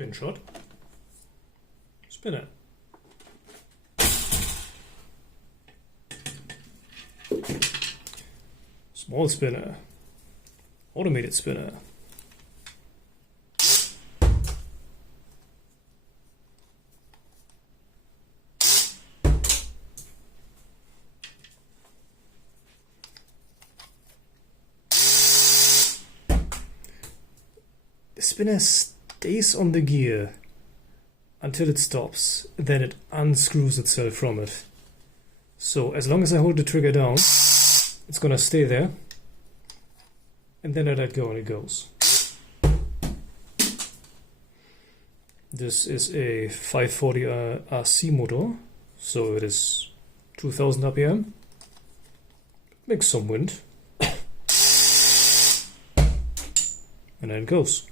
Spin shot. Spinner. Small spinner. Automated spinner. The spinner stays on the gear until it stops, then it unscrews itself from it. So as long as I hold the trigger down, it's gonna stay there, and then I let go and it goes. This is a 540 RC motor, so it is 2000 RPM. Makes some wind. And then it goes.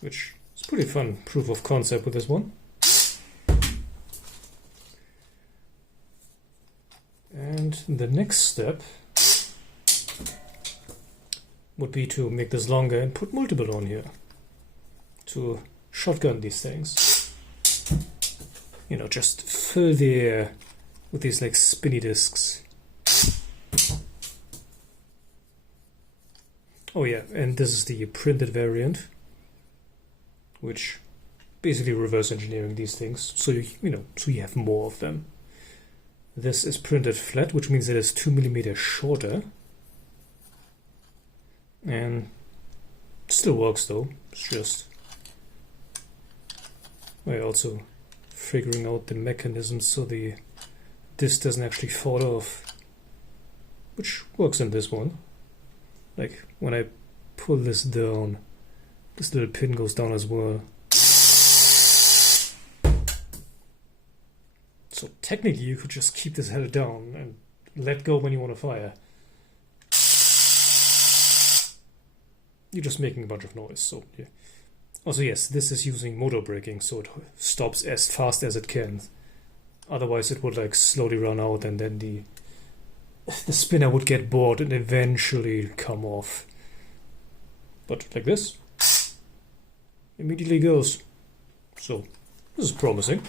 Which is pretty fun proof of concept with this one. And the next step would be to make this longer and put multiple on here to shotgun these things. You know, just fill the air with these like spinny discs. Oh yeah, and this is the printed variant, which basically reverse engineering these things, so so you have more of them. This is printed flat, which means it is 2 mm shorter, and it still works though. It's just also figuring out the mechanism so the disc doesn't actually fall off, which works in this one. Like when I pull this down, this little pin goes down as well. So technically you could just keep this held down and let go when you want to fire. You're just making a bunch of noise, so yeah. Also yes, this is using motor braking, so it stops as fast as it can. Otherwise it would like slowly run out, and then the spinner would get bored and eventually come off. But like this, immediately goes. So this is promising.